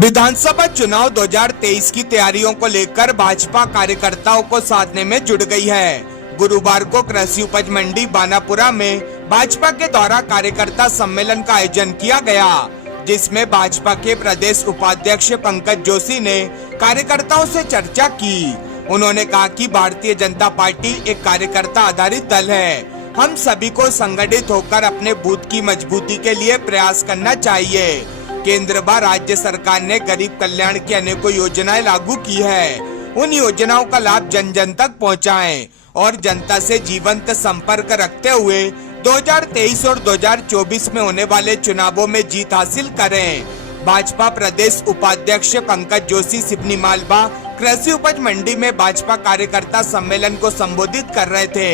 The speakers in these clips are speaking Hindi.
विधानसभा चुनाव 2023 की तैयारियों को लेकर भाजपा कार्यकर्ताओं को साधने में जुट गई है। गुरुवार को कृषि उपज मंडी बानापुरा में भाजपा के द्वारा कार्यकर्ता सम्मेलन का आयोजन किया गया, जिसमें भाजपा के प्रदेश उपाध्यक्ष पंकज जोशी ने कार्यकर्ताओं से चर्चा की। उन्होंने कहा कि भारतीय जनता पार्टी एक कार्यकर्ता आधारित दल है। हम सभी को संगठित होकर अपने बूथ की मजबूती के लिए प्रयास करना चाहिए। केंद्र व राज्य सरकार ने गरीब कल्याण की अनेकों योजनाएं लागू की है। उन योजनाओं का लाभ जन जन तक पहुंचाएं और जनता से जीवंत संपर्क रखते हुए 2023 और 2024 में होने वाले चुनावों में जीत हासिल करें। भाजपा प्रदेश उपाध्यक्ष पंकज जोशी सिवनी मालवा कृषि उपज मंडी में भाजपा कार्यकर्ता सम्मेलन को संबोधित कर रहे थे।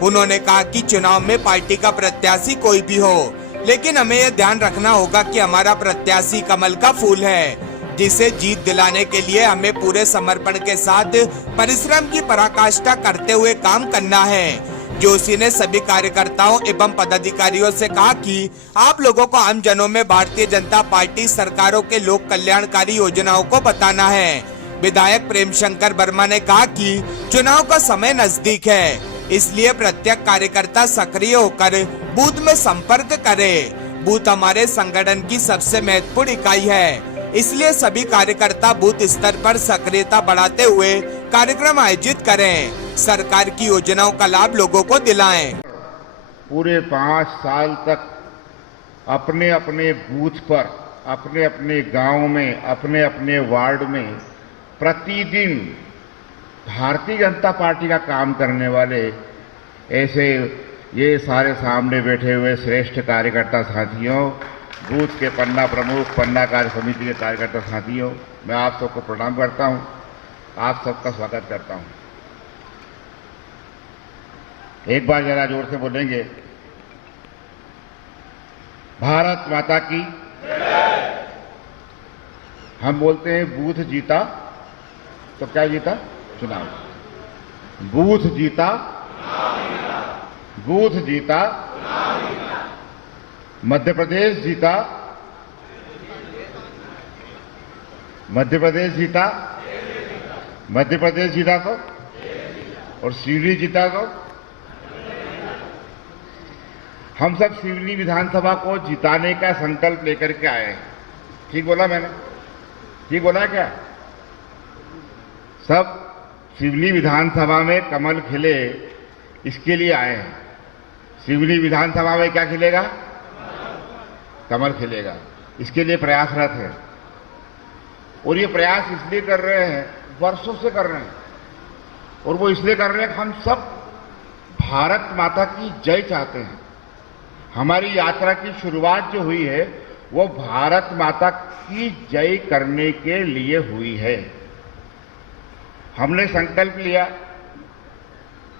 उन्होंने कहा कि चुनाव में पार्टी का प्रत्याशी कोई भी हो, लेकिन हमें यह ध्यान रखना होगा कि हमारा प्रत्याशी कमल का फूल है, जिसे जीत दिलाने के लिए हमें पूरे समर्पण के साथ परिश्रम की पराकाष्ठा करते हुए काम करना है। जोशी ने सभी कार्यकर्ताओं एवं पदाधिकारियों से कहा कि आप लोगों को आम जनों में भारतीय जनता पार्टी सरकारों के लोक कल्याणकारी योजनाओं को बताना है। विधायक प्रेम शंकर वर्मा ने कहा कि चुनाव का समय नजदीक है, इसलिए प्रत्येक कार्यकर्ता सक्रिय होकर बूथ में संपर्क करे। बूथ हमारे संगठन की सबसे महत्वपूर्ण इकाई है, इसलिए सभी कार्यकर्ता बूथ स्तर पर सक्रियता बढ़ाते हुए कार्यक्रम आयोजित करें, सरकार की योजनाओं का लाभ लोगों को दिलाएं। पूरे 5 साल तक अपने अपने बूथ पर, अपने अपने गांव में, अपने अपने वार्ड में प्रतिदिन भारतीय जनता पार्टी का काम करने वाले ऐसे ये सारे सामने बैठे हुए श्रेष्ठ कार्यकर्ता साथियों, बूथ के पन्ना प्रमुख, पन्ना कार्य समिति के कार्यकर्ता साथियों, मैं आप सबको प्रणाम करता हूं, आप सबका स्वागत करता हूं। एक बार जरा जोर से बोलेंगे, भारत माता की। हम बोलते हैं बूथ जीता तो क्या जीता? चुनाव। बूथ जीता, बूथ जीता, मध्य प्रदेश जीता, मध्य प्रदेश जीता, मध्य प्रदेश जीता तो, और सिवनी जीता तो। हम सब सिवनी विधानसभा को जिताने का संकल्प लेकर के आए हैं। ठीक बोला मैंने? ठीक बोला क्या? सब सिवनी विधानसभा में कमल खिले, इसके लिए आए हैं। सिवनी विधानसभा में क्या खिलेगा? कमल खिलेगा, इसके लिए प्रयासरत है। और ये प्रयास इसलिए कर रहे हैं, वर्षों से कर रहे हैं, और वो इसलिए कर रहे हैं कि हम सब भारत माता की जय चाहते हैं। हमारी यात्रा की शुरुआत जो हुई है वो भारत माता की जय करने के लिए हुई है। हमने संकल्प लिया,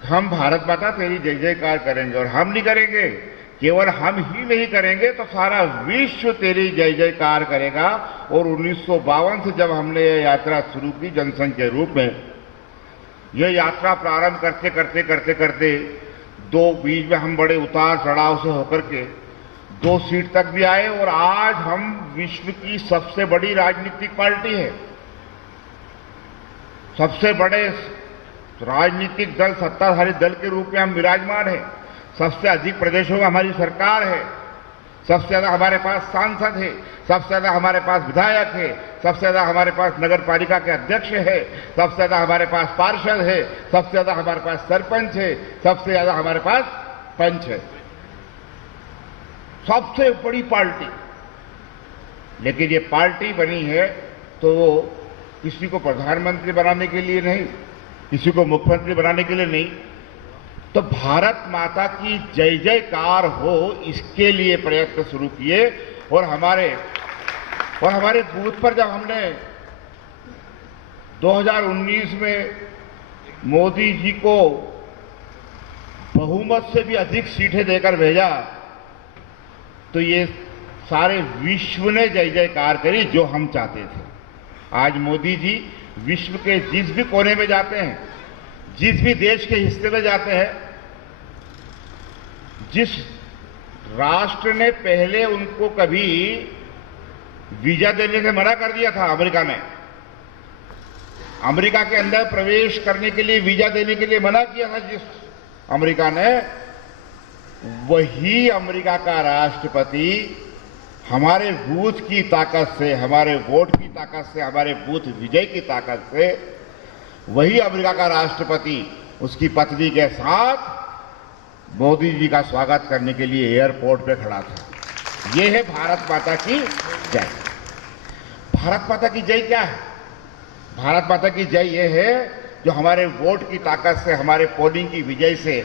हम भारत माता तेरी जय जयकार करेंगे, और हम नहीं करेंगे, केवल हम ही नहीं करेंगे तो सारा विश्व तेरी जय जयकार करेगा। और 1952 से जब हमने ये यात्रा शुरू की जनसंघ के रूप में, यह यात्रा प्रारंभ करते करते करते करते दो बीच में हम बड़े उतार चढ़ाव से होकर के 2 सीट तक भी आए, और आज हम विश्व की सबसे बड़ी राजनीतिक पार्टी है, सबसे बड़े राजनीतिक दल, सत्ताधारी दल के रूप में हम विराजमान हैं। सबसे अधिक प्रदेशों में हमारी सरकार है, सबसे ज्यादा हमारे पास सांसद है, सबसे ज्यादा हमारे पास विधायक है, सबसे ज्यादा हमारे पास नगर पालिका के अध्यक्ष है, सबसे ज्यादा हमारे पास पार्षद है, सबसे ज्यादा हमारे पास सरपंच है, सबसे ज्यादा हमारे पास पंच है। सबसे बड़ी पार्टी। लेकिन ये पार्टी बनी है तो किसी को प्रधानमंत्री बनाने के लिए नहीं, किसी को मुख्यमंत्री बनाने के लिए नहीं, तो भारत माता की जय जयकार हो, इसके लिए प्रयत्न शुरू किए। और हमारे बूथ पर जब हमने 2019 में मोदी जी को बहुमत से भी अधिक सीटें देकर भेजा, तो ये सारे विश्व ने जय जयकार करी जो हम चाहते थे। आज मोदी जी विश्व के जिस भी कोने में जाते हैं, जिस भी देश के हिस्से में जाते हैं, जिस राष्ट्र ने पहले उनको कभी वीजा देने से मना कर दिया था अमेरिका ने। अमेरिका के अंदर प्रवेश करने के लिए वीजा देने के लिए मना किया था जिस अमेरिका ने, वही अमेरिका का राष्ट्रपति हमारे बूथ की ताकत से, हमारे वोट की ताकत से, हमारे बूथ विजय की ताकत से, वही अमेरिका का राष्ट्रपति उसकी पत्नी के साथ मोदी जी का स्वागत करने के लिए एयरपोर्ट पे खड़ा था। ये है भारत माता की जय। भारत माता की जय क्या है? भारत माता की जय ये है जो हमारे वोट की ताकत से, हमारे पोलिंग की विजय से,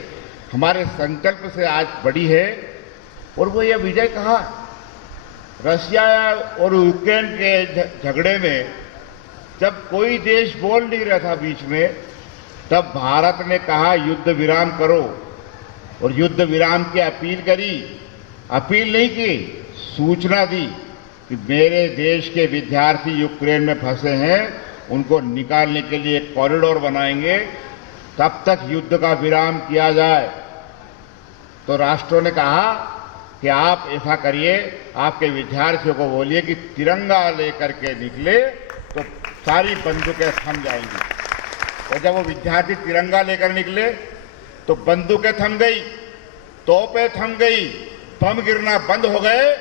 हमारे संकल्प से आज बड़ी है। और वो ये विजय कहा, रशिया और यूक्रेन के झगड़े में जब कोई देश बोल नहीं रहा था बीच में, तब भारत ने कहा युद्ध विराम करो, और युद्ध विराम की अपील करी। अपील नहीं की, सूचना दी कि मेरे देश के विद्यार्थी यूक्रेन में फंसे हैं, उनको निकालने के लिए एक कॉरिडोर बनाएंगे, तब तक युद्ध का विराम किया जाए। तो राष्ट्रों ने कहा कि आप ऐसा करिए, आपके विद्यार्थियों को बोलिए कि तिरंगा लेकर के निकले तो सारी बंदूकें थम जाएंगी। और जब वो विद्यार्थी तिरंगा लेकर निकले तो बंदूकें थम गई, तोपें थम गई, बम गिरना बंद हो गए,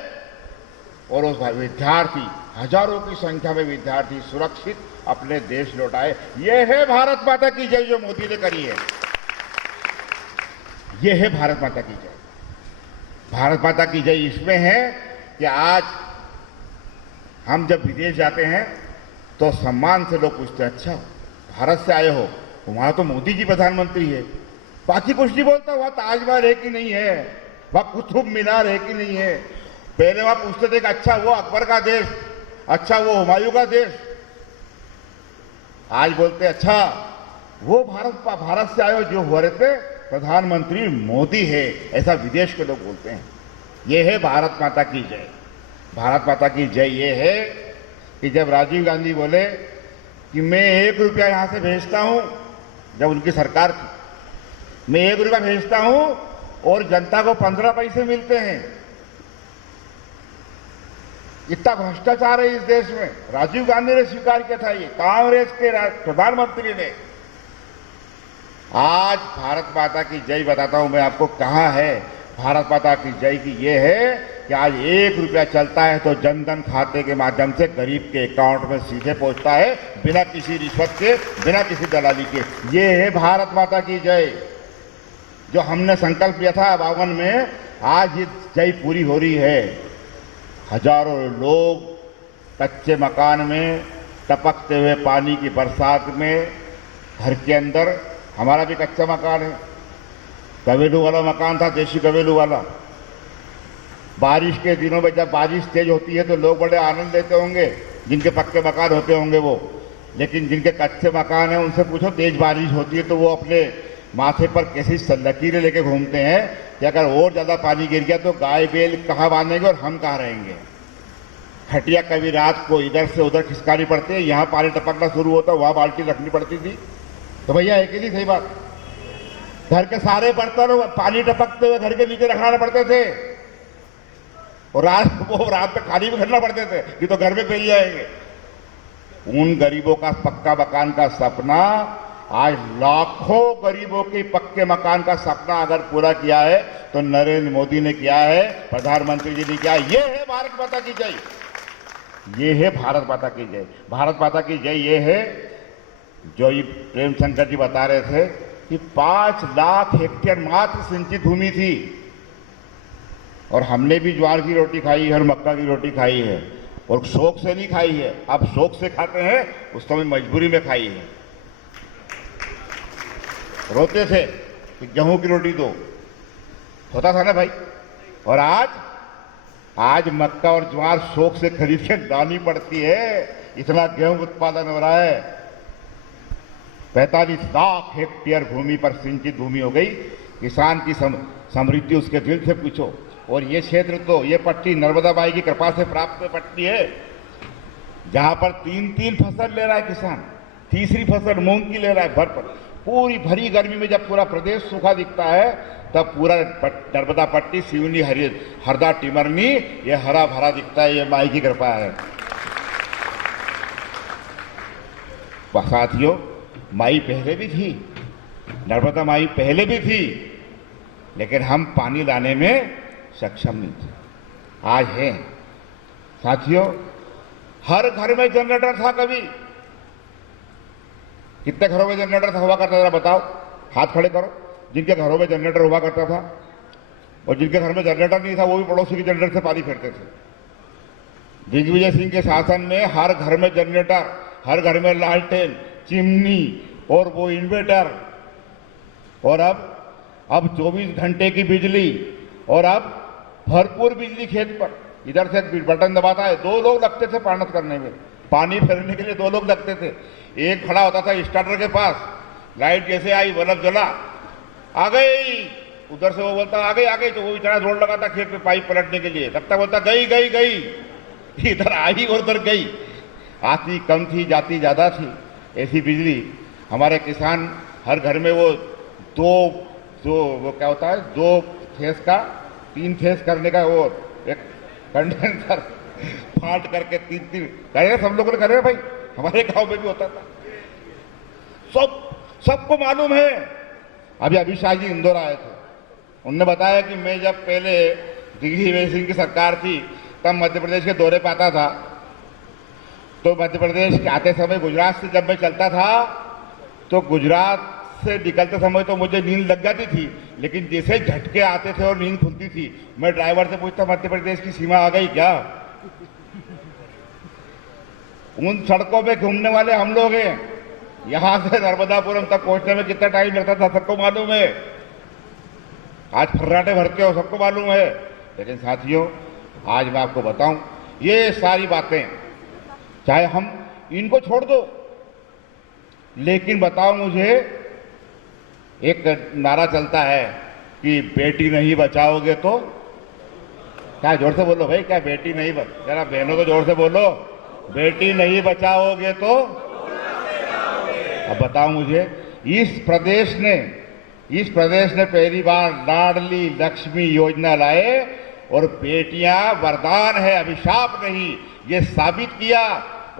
और उस विद्यार्थी, हजारों की संख्या में विद्यार्थी सुरक्षित अपने देश लौटाए। ये है भारत माता की जय जो मोदी ने करी है। ये है भारत माता की जय। भारत माता की जय इसमें है कि आज हम जब विदेश जाते हैं तो सम्मान से लोग पूछते हैं, अच्छा भारत से आए हो, वहां तो मोदी जी प्रधानमंत्री है, बाकी कुछ नहीं बोलता, वहां ताजमहल है कि नहीं है, वहां कुतुब मीनार है कि नहीं है। पहले वहां पूछते थे कि अच्छा वो अकबर का देश, अच्छा वो हुमायूं का देश। आज बोलते अच्छा वो भारत से आए हो, जो हो रहे थे प्रधानमंत्री मोदी है, ऐसा विदेश के लोग बोलते हैं। ये है भारत माता की जय। भारत माता की जय ये है कि जब राजीव गांधी बोले कि मैं 1 रुपया यहां से भेजता हूं, जब उनकी सरकार थी, मैं 1 रुपया भेजता हूं और जनता को 15 पैसे मिलते हैं। इतना भ्रष्टाचार है इस देश में। राजीव गांधी ने स्वीकार किया था, ये कांग्रेस के प्रधानमंत्री ने। आज भारत माता की जय बताता हूं मैं आपको कहां है भारत माता की जय की। ये है कि आज 1 रुपया चलता है तो जनधन खाते के माध्यम से गरीब के अकाउंट में सीधे पहुंचता है, बिना किसी रिश्वत के, बिना किसी दलाली के। ये है भारत माता की जय जो हमने संकल्प लिया था 52 में। आज ये जय पूरी हो रही है। हजारों लोग कच्चे मकान में, टपकते हुए पानी की बरसात में, घर के अंदर, हमारा भी कच्चा मकान है, गवेलू वाला मकान था, देशी गवेलू वाला। बारिश के दिनों में जब बारिश तेज होती है तो लोग बड़े आनंद लेते होंगे, जिनके पक्के मकान होते होंगे वो। लेकिन जिनके कच्चे मकान हैं उनसे पूछो, तेज बारिश होती है तो वो अपने माथे पर कैसी लकीरें लेके घूमते हैं कि अगर और ज्यादा पानी गिर गया तो गाय बैल कहाँ बांधेंगे और हम कहाँ रहेंगे। खटिया कभी रात को इधर से उधर खिसकानी पड़ती है, यहाँ पानी टपकना शुरू होता, वहां बाल्टी रखनी पड़ती थी। तो भैया एक ही सही बात, घर के सारे बर्तन पानी टपकते हुए घर के नीचे रखना पड़ते थे, और रात में खाली भी करना पड़ते थे कि तो घर में फैल जाएंगे। उन गरीबों का पक्का मकान का सपना आज लाखों गरीबों के पक्के मकान का सपना अगर पूरा किया है तो नरेंद्र मोदी ने किया है, प्रधानमंत्री जी ने किया है। ये है भारत माता की जय। ये है भारत माता की जय। भारत माता की जय ये है जो ये प्रेम शंकर जी बता रहे थे कि 5 लाख हेक्टेयर मात्र सिंचित भूमि थी, और हमने भी ज्वार की रोटी खाई है और मक्का की रोटी खाई है, और शौक से नहीं खाई है। अब शौक से खाते हैं, उस समय मजबूरी में खाई है। रोते थे कि गेहूं की रोटी दो, होता था ना भाई। और आज मक्का और ज्वार शौक से खरीद के लानी पड़ती है, इतना गेहूं उत्पादन हो रहा है। 45 लाख हेक्टेयर भूमि पर सिंचित भूमि हो गई। किसान की समृद्धि उसके दिल से पूछो। और ये क्षेत्र तो, ये पट्टी नर्मदा बाई की कृपा से प्राप्त पट्टी है, जहां पर 3 फसल ले रहा है किसान। तीसरी फसल मूंग की ले रहा है, पूरी भरी गर्मी में जब पूरा प्रदेश सूखा दिखता है, तब पूरा नर्मदा पट्टी, सिवनी, हरदा, टिमरनी ये हरा भरा दिखता है। ये माई की कृपा है। साथियों, माई पहले भी थी, नर्मदा माई पहले भी थी, लेकिन हम पानी लाने में सक्षम नहीं थे। आज है साथियों, हर घर में जनरेटर था। कभी कितने घरों में जनरेटर हुआ करता था, बताओ, हाथ खड़े करो जिनके घरों में जनरेटर हुआ करता था। और जिनके घर में जनरेटर नहीं था वो भी पड़ोसी के जनरेटर से पानी फेरते थे। दिग्विजय सिंह के शासन में हर घर में जनरेटर, हर घर में लालटेन, चिमनी और वो इन्वर्टर, और अब 24 घंटे की बिजली, और अब भरपूर बिजली खेत पर। इधर से बटन दबाता है, 2 लोग लगते थे पानस करने में, पानी फेरने के लिए 2 लोग लगते थे। एक खड़ा होता था स्टार्टर के पास, लाइट जैसे आई बल्ब जला, आ गई, उधर से वो बोलता आ गई, तो वो इतना जोर लगाता खेत में पाइप पलटने के लिए, तब तक बोलता गई, इधर आई और उधर गई। आती कम थी, जाती ज्यादा थी, ऐसी बिजली। हमारे किसान हर घर में वो वो क्या होता है, 2 फेस का 3 फेस करने का वो एक कंडेंसर फाट करके 3 करे, सब लोगों ने करे भाई, हमारे गांव में भी होता था। सबको मालूम है। अभी अमित शाह जी इंदौर आए थे, उन्होंने बताया कि मैं जब पहले दिग्विजय सिंह की सरकार थी तब मध्य प्रदेश के दौरे पे आता था, तो मध्य प्रदेश के आते समय गुजरात से जब मैं चलता था तो गुजरात से निकलते समय तो मुझे नींद लग जाती थी, लेकिन जैसे झटके आते थे और नींद खुलती थी, मैं ड्राइवर से पूछता मध्य प्रदेश की सीमा आ गई क्या? उन सड़कों पे घूमने वाले हम लोग हैं। यहां से नर्मदापुरम तक पहुंचने में कितना टाइम लगता था सबको मालूम है। आज फर्राटे भरते हो, सबको मालूम है। लेकिन साथियों, आज मैं आपको बताऊं, ये सारी बातें चाहे हम इनको छोड़ दो, लेकिन बताओ मुझे, एक नारा चलता है कि बेटी नहीं बचाओगे तो, क्या जोर से बोलो भाई, क्या बेटी नहीं जरा बहनों को जोर से बोलो, बेटी नहीं बचाओगे तो? अब बताओ मुझे, इस प्रदेश ने पहली बार लाडली लक्ष्मी योजना लाए और बेटियां वरदान है, अभिशाप नहीं, ये साबित किया।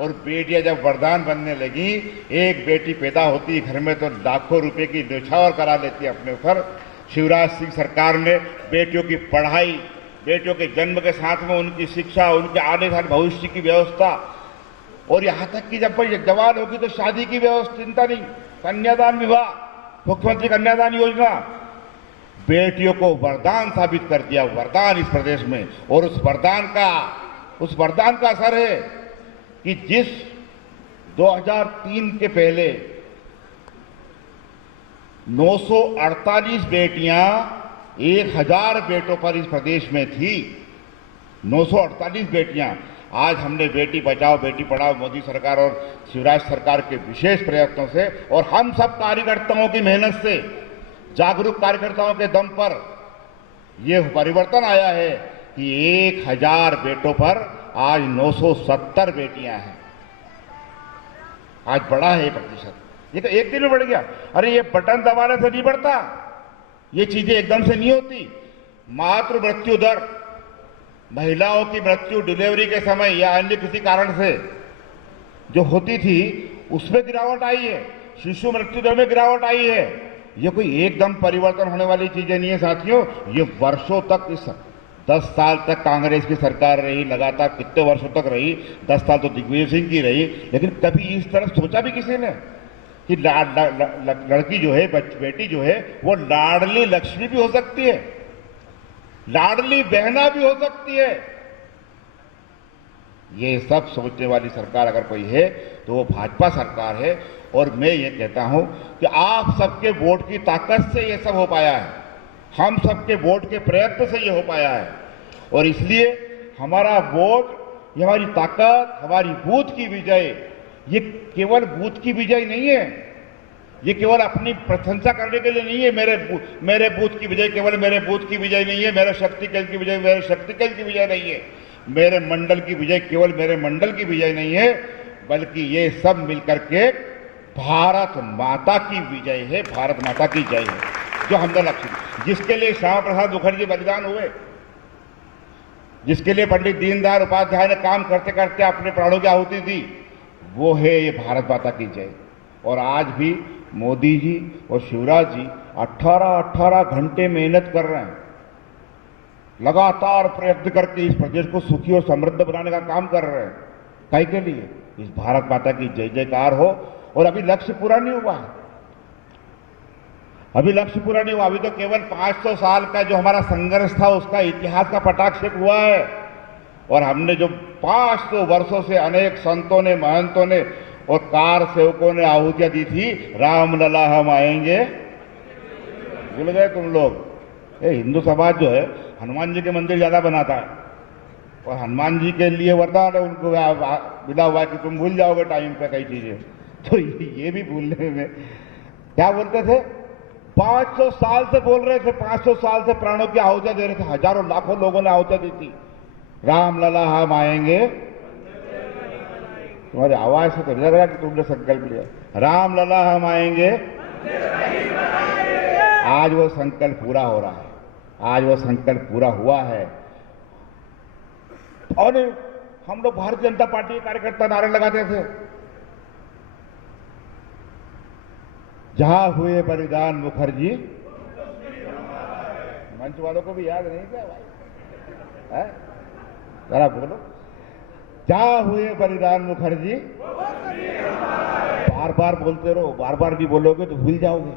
और बेटियां जब वरदान बनने लगी, एक बेटी पैदा होती घर में तो लाखों रुपए की न्यौछावर करा लेती है अपने ऊपर। शिवराज सिंह सरकार ने बेटियों की पढ़ाई, बेटियों के जन्म के साथ में उनकी शिक्षा, उनके आने वाले भविष्य की व्यवस्था, और यहाँ तक कि जब कोई जवान होगी तो शादी की व्यवस्था, चिंता नहीं, कन्यादान विवाह, मुख्यमंत्री कन्यादान योजना, बेटियों को वरदान साबित कर दिया, वरदान इस प्रदेश में। और उस वरदान का असर है कि जिस 2003 के पहले 948 बेटियां 1000 बेटों पर इस प्रदेश में थी, 948 बेटियां। आज हमने बेटी बचाओ बेटी पढ़ाओ, मोदी सरकार और शिवराज सरकार के विशेष प्रयत्नों से और हम सब कार्यकर्ताओं की मेहनत से, जागरूक कार्यकर्ताओं के दम पर यह परिवर्तन आया है कि 1000 बेटों पर आज 970 बेटियां हैं। आज बढ़ा है ये प्रतिशत, ये तो एक दिन में बढ़ गया। अरे ये बटन दबाने से नहीं बढ़ता, ये चीजें एकदम से नहीं होती। मातृ मृत्यु दर, महिलाओं की मृत्यु डिलीवरी के समय या अन्य किसी कारण से जो होती थी उसमें गिरावट आई है, शिशु मृत्यु दर में गिरावट आई है। ये कोई एकदम परिवर्तन होने वाली चीजें नहीं है साथियों, ये वर्षों तक, इस 10 साल तक कांग्रेस की सरकार रही, लगातार कितने वर्षों तक रही, 10 साल तो दिग्विजय सिंह की रही, लेकिन कभी इस तरफ सोचा भी किसी ने कि लड़की जो है, बेटी जो है, वो लाडली लक्ष्मी भी हो सकती है, लाडली बहना भी हो सकती है। ये सब सोचने वाली सरकार अगर कोई है तो वो भाजपा सरकार है। और मैं ये कहता हूं कि आप सबके वोट की ताकत से ये सब हो पाया है, हम सबके वोट के प्रयत्न से ये हो पाया है। और इसलिए हमारा वोट, ये हमारी ताकत, हमारी बूथ की विजय, ये केवल बूथ की विजय नहीं है, ये केवल अपनी प्रशंसा करने के लिए नहीं है। मेरे बूथ की विजय केवल मेरे बूथ की विजय नहीं है, मेरे शक्ति केंद्र की विजय मेरे शक्ति केंद्र की विजय नहीं है, मेरे मंडल की विजय केवल मेरे मंडल की विजय नहीं है, बल्कि ये सब मिलकर के भारत माता की विजय है, भारत माता की जय है, जो हमने लक्ष्य, जिसके लिए श्यामा प्रसाद मुखर्जी बलिदान हुए, जिसके लिए पंडित दीनदयाल उपाध्याय ने काम करते करते अपने प्राणों की आहुति दी, वो है ये भारत माता की जय। और आज भी मोदी जी और शिवराज जी 18-18 घंटे मेहनत कर रहे हैं, लगातार प्रयत्न करके इस प्रदेश को सुखी और समृद्ध बनाने का काम कर रहे हैं। कई के लिए इस भारत माता की जय जयकार हो। और अभी लक्ष्य पूरा नहीं हुआ है, अभी लक्ष्य पूरा नहीं हुआ, अभी तो केवल 500 साल का जो हमारा संघर्ष था उसका इतिहास का पटाक्षेप हुआ है। और हमने जो 500 वर्षों से अनेक संतों ने, महंतों ने और कार सेवकों ने आहुतियां दी थी, राम लला हम आएंगे, भूल गए तुम लोग? हिंदू समाज जो है हनुमान जी के मंदिर ज्यादा बनाता है, और हनुमान जी के लिए वरदान है उनको मिला हुआ कि तुम भूल जाओगे टाइम पे कई चीजें। तो ये भी भूलने में क्या बोलते थे, 500 साल से बोल रहे थे, 500 साल से प्राणों की आहुतियां दे रहे थे, हजारों लाखों लोगों ने आहुतियां दी थी, राम लला हम आएंगे। तुम्हारी आवाज से तो लग रहा है कि तुमने संकल्प लिया, राम लला हम आएंगे। आज वो संकल्प पूरा हो रहा है, आज वो संकल्प पूरा हुआ है। और हम लोग भारतीय जनता पार्टी के कार्यकर्ता नारे लगाते थे, जहां हुए बलिदान मुखर्जी, मंच वालों को भी याद नहीं क्या भाई, जरा बोलो, जहां हुए बलिदान मुखर्जी, बार बार बोलते रहो, बार बार भी बोलोगे तो भूल जाओगे।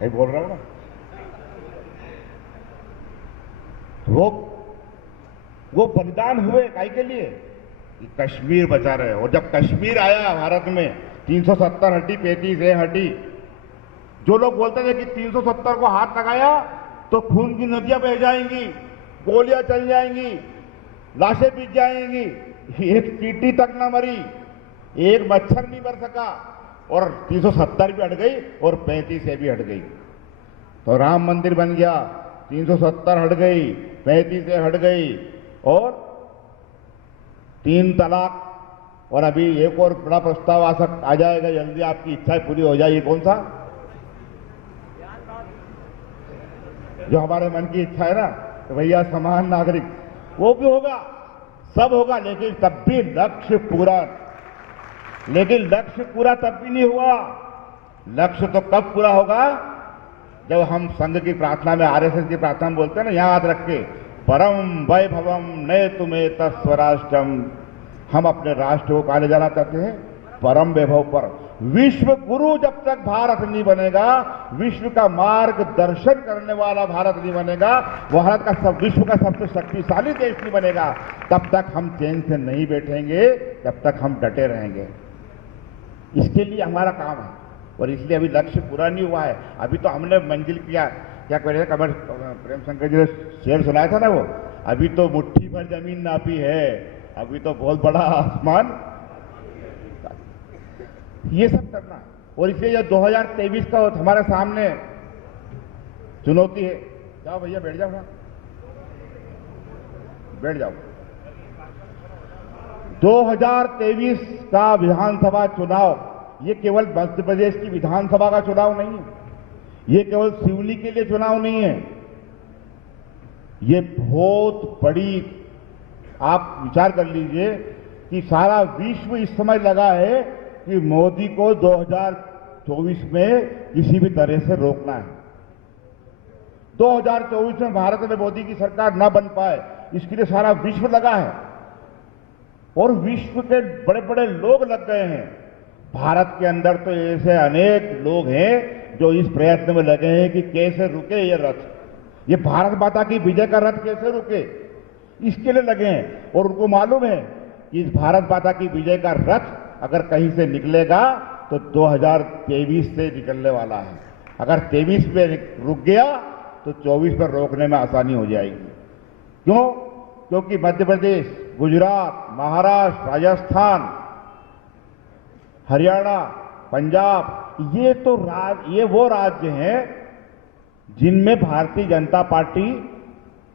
कहीं बोल रहा हूं ना, वो बलिदान हुए काहे के लिए, कश्मीर बचा रहे। और जब कश्मीर आया भारत में, 370 हटी, 35A हटी। जो लोग बोलते थे कि 370 को हाथ लगाया तो खून की नदियां बह जाएंगी, गोलियां चल जाएंगी, लाशें बिछ जाएंगी, एक चींटी तक ना मरी, एक मच्छर नहीं मर सका, और 370 भी हट गई और 35A भी हट गई। तो राम मंदिर बन गया, 370 हट गई, 35A हट गई, और 3 तलाक। और अभी एक और बड़ा प्रस्ताव आ जाएगा जल्दी, आपकी इच्छाएं पूरी हो जाएगी। कौन सा? जो हमारे मन की इच्छा है ना, तो भैया समान नागरिक, वो भी होगा, सब होगा, लेकिन तब भी लक्ष्य पूरा, लेकिन लक्ष्य पूरा तब भी नहीं हुआ। लक्ष्य तो कब पूरा होगा, जब हम संघ की प्रार्थना में, आरएसएस की प्रार्थना में बोलते हैं ना, याद रखे, परम वैभवम नए तुम्हें तस्वराष्ट्रम, हम अपने राष्ट्र को कहा ले जाना चाहते हैं, परम वैभव पर। विश्व गुरु जब तक भारत नहीं बनेगा, विश्व का मार्गदर्शन करने वाला भारत नहीं बनेगा, भारत का विश्व का सबसे शक्तिशाली देश नहीं बनेगा, तब तक हम चैन से नहीं बैठेंगे, जब तक हम डटे रहेंगे। इसके लिए हमारा काम है, और इसलिए अभी लक्ष्य पूरा नहीं हुआ है। अभी तो हमने मंजिल किया, क्या कह रहे थे, कमर प्रेम शंकर जी ने शेर सुनाया था ना, वो अभी तो मुट्ठी भर जमीन नापी है, अभी तो बहुत बड़ा आसमान, ये सब करना। और इसलिए जो 2023 का हमारे सामने चुनौती है, जाओ भैया बैठ जाओ ना, बैठ जाओ। 2023 का विधानसभा चुनाव, ये केवल मध्य प्रदेश की विधानसभा का चुनाव नहीं है, ये केवल सिवनी के लिए चुनाव नहीं है, ये बहुत बड़ी, आप विचार कर लीजिए कि सारा विश्व इस समय लगा है कि मोदी को 2024 में किसी भी तरह से रोकना है। 2024 में भारत में मोदी की सरकार न बन पाए, इसके लिए सारा विश्व लगा है, और विश्व के बड़े बड़े लोग लग गए हैं। भारत के अंदर तो ऐसे अनेक लोग हैं जो इस प्रयत्न में लगे हैं कि कैसे रुके ये रथ, ये भारत माता की विजय का रथ कैसे रुके, इसके लिए लगे हैं। और उनको मालूम है कि इस भारत माता की विजय का रथ अगर कहीं से निकलेगा तो 2023 से निकलने वाला है। अगर 23 पे रुक गया तो 24 पर रोकने में आसानी हो जाएगी। क्यों? क्योंकि मध्य प्रदेश, गुजरात, महाराष्ट्र, राजस्थान, हरियाणा, पंजाब, ये वो राज्य हैं जिनमें भारतीय जनता पार्टी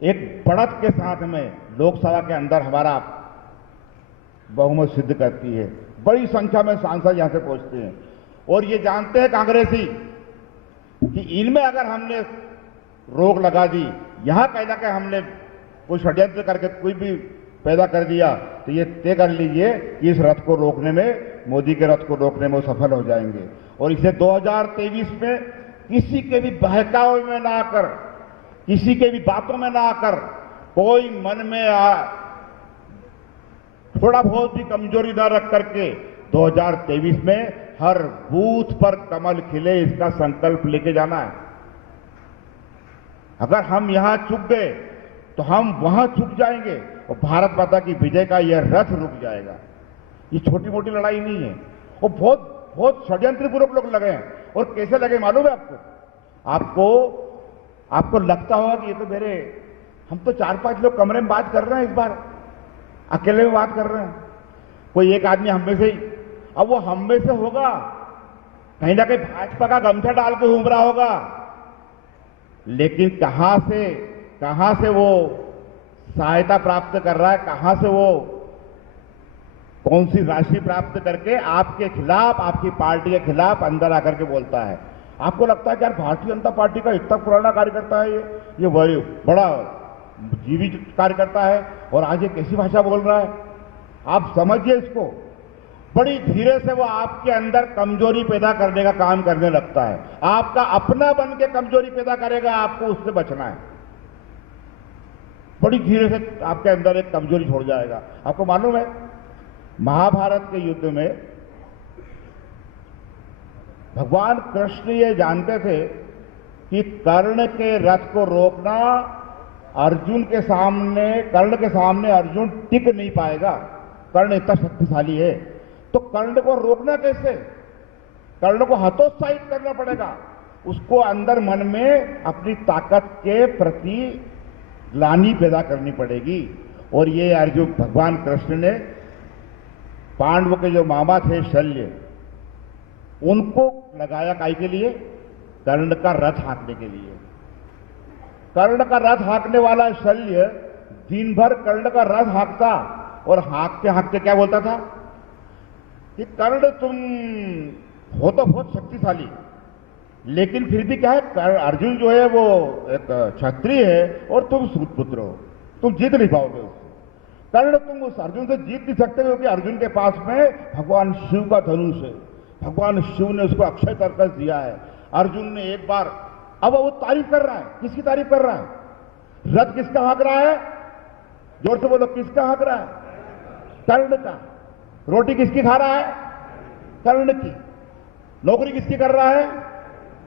एक बढ़त के साथ में लोकसभा के अंदर हमारा बहुमत सिद्ध करती है। बड़ी संख्या में सांसद यहां से पहुंचते हैं और ये जानते हैं कांग्रेसी कि इनमें अगर हमने रोक लगा दी, यहां कहीं ना कहीं हमने कोई षड्यंत्र करके कोई भी पैदा कर दिया, तो ये तय कर लीजिए कि इस रथ को रोकने में, मोदी के रथ को रोकने में वो सफल हो जाएंगे। और इसे 2023 में किसी के भी बहकावे में ना आकर, किसी के भी बातों में ना आकर, कोई मन में थोड़ा बहुत भी कमजोरी ना रख करके 2023 में हर बूथ पर कमल खिले, इसका संकल्प लेके जाना है। अगर हम यहां चुक गए तो हम वहां चुक जाएंगे और भारत माता की विजय का यह रथ रुक जाएगा। ये छोटी मोटी लड़ाई नहीं है। और बहुत बहुत षड्यंत्रपूर्वक लोग लगे हैं। और कैसे लगे मालूम है आपको? आपको लगता होगा कि ये तो मेरे, हम तो 4-5 लोग कमरे में बात कर रहे हैं, इस बार अकेले में बात कर रहे हैं, कोई एक आदमी हम में से ही। अब वो हम में से होगा, कहीं ना कहीं भाजपा का गमछा डाल के घूम रहा होगा, लेकिन कहां से वो सहायता प्राप्त कर रहा है, कहां से वो कौन सी राशि प्राप्त करके आपके खिलाफ, आपकी पार्टी के खिलाफ अंदर आकर के बोलता है। आपको लगता है कि यार भारतीय जनता पार्टी का इतना पुराना कार्यकर्ता है, ये बड़ा जीवित कार्यकर्ता है और आज ये कैसी भाषा बोल रहा है। आप समझिए इसको, बड़ी धीरे से वो आपके अंदर कमजोरी पैदा करने का काम करने लगता है। आपका अपना बन के कमजोरी पैदा करेगा, आपको उससे बचना है। बड़ी धीरे से आपके अंदर एक कमजोरी छोड़ जाएगा। आपको मालूम है महाभारत के युद्ध में भगवान कृष्ण ये जानते थे कि कर्ण के रथ को रोकना कर्ण के सामने अर्जुन टिक नहीं पाएगा। कर्ण इतना शक्तिशाली है, तो कर्ण को रोकना कैसे? कर्ण को हतोत्साहित करना पड़ेगा। उसको अंदर मन में अपनी ताकत के प्रति ग्लानि पैदा करनी पड़ेगी। और ये अर्जुन, भगवान कृष्ण ने पांडवों के जो मामा थे शल्य, उनको लगाया काहे के लिए? कर्ण का रथ हाँकने के लिए। कर्ण का रथ हाँकने वाला शल्य दिन भर कर्ण का रथ हाँकता और हाँकते हाँकते क्या बोलता था कि कर्ण तुम हो तो बहुत शक्तिशाली, लेकिन फिर भी क्या है, अर्जुन जो है वो एक क्षत्रिय है और तुम सूतपुत्र हो, तुम जीत नहीं पाओगे उससे। कर्ण तुम उस अर्जुन से जीत नहीं सकते क्योंकि अर्जुन के पास में भगवान शिव का धनुष है। भगवान शिव ने उसको अक्षय तरकस दिया है। अर्जुन ने एक बार, अब वो तारीफ कर रहा है। किसकी तारीफ कर रहा है? रथ किसका हाँक रहा है? जोर से बोलो, किसका हाँक रहा है? कर्ण का। रोटी किसकी खा रहा है? कर्ण की। नौकरी किसकी कर रहा है?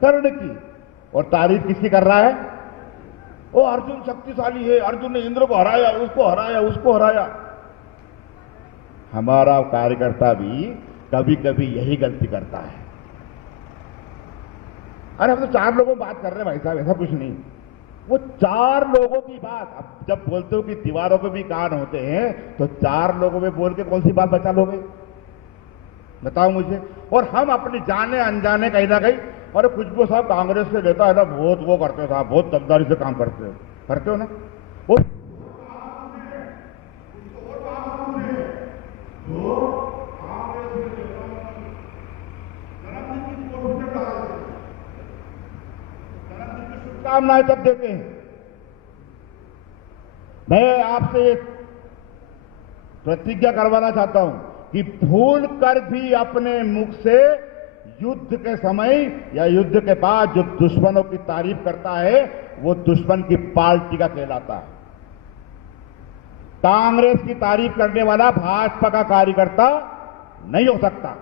कर्ण की। और तारीफ किसकी कर रहा है? वो अर्जुन शक्तिशाली है, अर्जुन ने इंद्र को हराया, उसको हराया। हमारा कार्यकर्ता भी कभी कभी यही गलती करता है। अरे हम तो 4 लोगों में बात कर रहे हैं भाई साहब, ऐसा कुछ नहीं। वो 4 लोगों की बात, अब जब बोलते हो कि दीवारों पे भी कान होते हैं, तो 4 लोगों में बोल के कौन सी बात बचा लोगे? बताओ मुझे। और हम अपनी जाने अनजाने कहीं ना कहीं, अरे कुछ भी साहब कांग्रेस से लेता है ना, बहुत वो करते हो साहब, बहुत दमदारी से काम करते हो ना। वो शुभकामनाएं तब देते हैं। मैं आपसे प्रतिज्ञा करवाना चाहता हूं कि भूल कर भी अपने मुख से युद्ध के समय या युद्ध के बाद जो दुश्मनों की तारीफ करता है, वो दुश्मन की पार्टी का कहलाता है। कांग्रेस की तारीफ करने वाला भाजपा का कार्यकर्ता नहीं हो सकता।